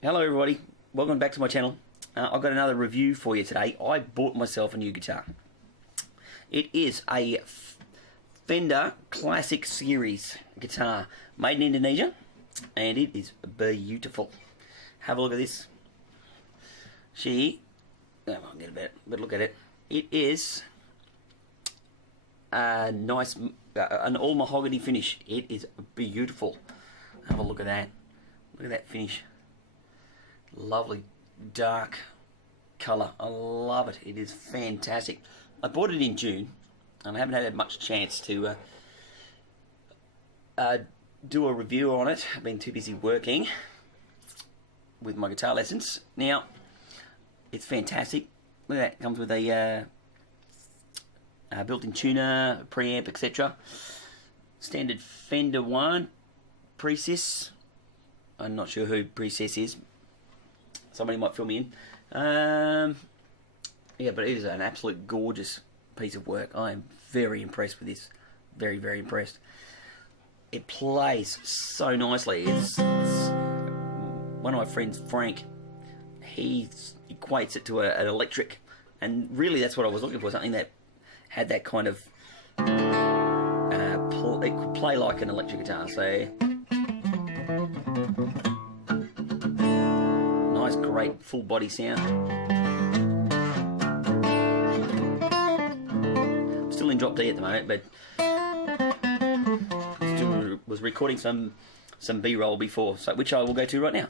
Hello everybody, welcome back to my channel. I've got another review for you today. I bought myself a new guitar. It is a Fender Classic Series guitar made in Indonesia, and it is beautiful. Have a look at this. I'll get a better look at it. It is a nice, an all mahogany finish. It is beautiful. Have a look at that. Look at that finish. Lovely dark colour. I love it. It is fantastic. I bought it in June and I haven't had much chance to do a review on it. I've been too busy working with my guitar lessons. Now, it's fantastic. Look at that. It comes with a built-in tuner, preamp, etc. Standard Fender one precis. I'm not sure who precis is. Somebody might fill me in. Yeah, but it is an absolute gorgeous piece of work. I am very impressed with this. Very, very impressed. It plays so nicely. It's one of my friends, Frank, he equates it to an electric. And really that's what I was looking for, something that had that kind of... it could play like an electric guitar, so... Nice, great full body sound. I'm still in drop D at the moment, but still was recording some B-roll before, so which I will go to right now.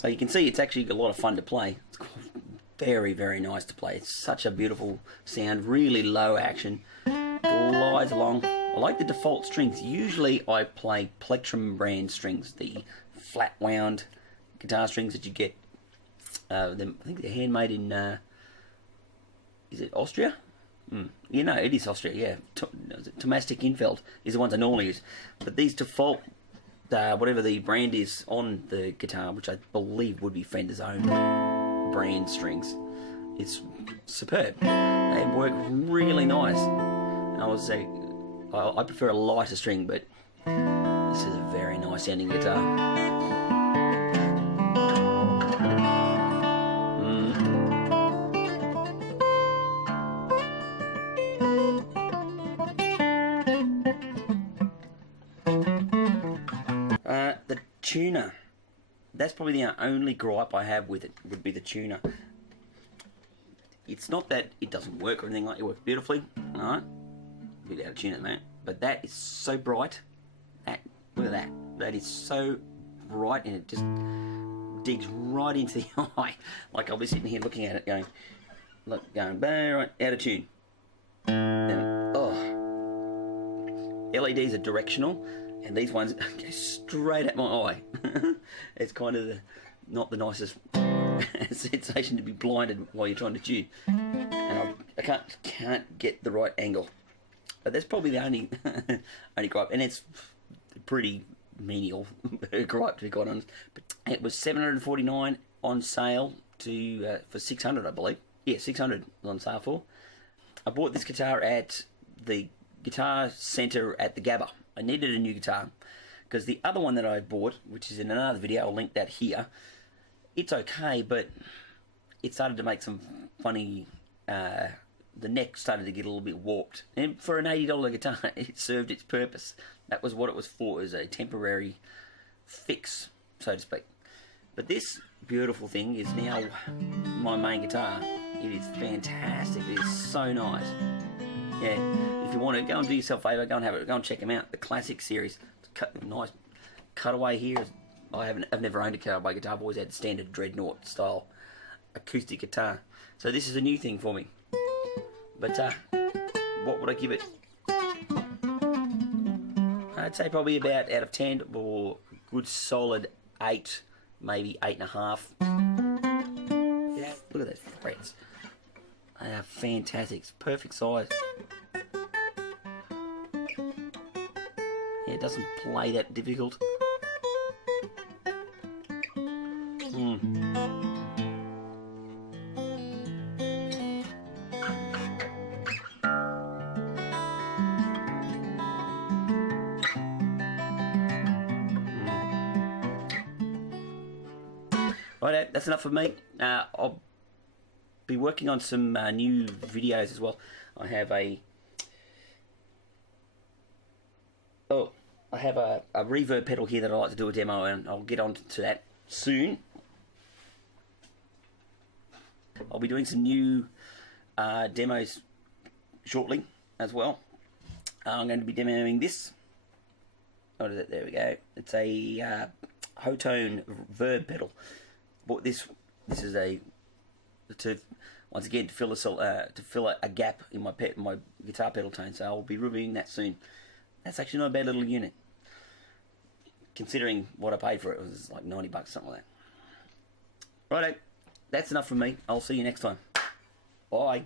So you can see it's actually a lot of fun to play. It's very, very nice to play. It's such a beautiful sound, really low action, glides along. I like the default strings. Usually I play Plectrum brand strings, the flat wound guitar strings that you get. I think they're handmade in, is it Austria? You know, it is Austria, yeah. Tomastic Infeld is the ones I normally use. But these default, whatever the brand is on the guitar, which I believe would be Fender's own brand strings, it's superb. They work really nice. And I would say, I prefer a lighter string, but this is a very nice sounding guitar. The tuner. That's probably the only gripe I have with it, would be the tuner. It's not that it doesn't work or anything like it. It works beautifully. Alright. A bit out of tune at the moment. But that is so bright. Look at that. That is so bright and it just digs right into the eye. Like I'll be sitting here looking at it going, right, out of tune. And, LEDs are directional. And these ones go straight at my eye. It's kind of not the nicest sensation to be blinded while you're trying to tune. And I can't get the right angle. But that's probably the only gripe. And it's pretty menial gripe, to be quite honest. But it was $749 on sale for $600, I believe. Yeah, $600 on sale for. I bought this guitar at the Guitar Centre at the Gabba. I needed a new guitar because the other one that I bought, which is in another video, I'll link that here, it's okay, but it started to make some funny, the neck started to get a little bit warped. And for an $80 guitar, it served its purpose. That was what it was for, as a temporary fix, so to speak. But this beautiful thing is now my main guitar. It is fantastic. It is so nice. Yeah, if you want to, go and do yourself a favour, go and check them out. The Classic series, nice cutaway here. I've never owned a cutaway guitar. I've always had the standard Dreadnought style acoustic guitar. So this is a new thing for me. But what would I give it? I'd say probably about out of 10 or good solid 8, maybe 8.5. Yeah, look at those frets. They are fantastic. It's perfect size. Yeah, it doesn't play that difficult. Right, that's enough for me. I'll be working on some new videos as well. I have a reverb pedal here that I like to do a demo, and I'll get on to that soon. I'll be doing some new demos shortly as well. I'm going to be demoing this. What is it? There we go. It's a Hotone verb pedal. Bought this. This is once again to fill a gap in my guitar pedal tone. So I'll be reviewing that soon. That's actually not a bad little unit, considering what I paid for it. It was like $90, something like that. Righto, that's enough from me. I'll see you next time. Bye.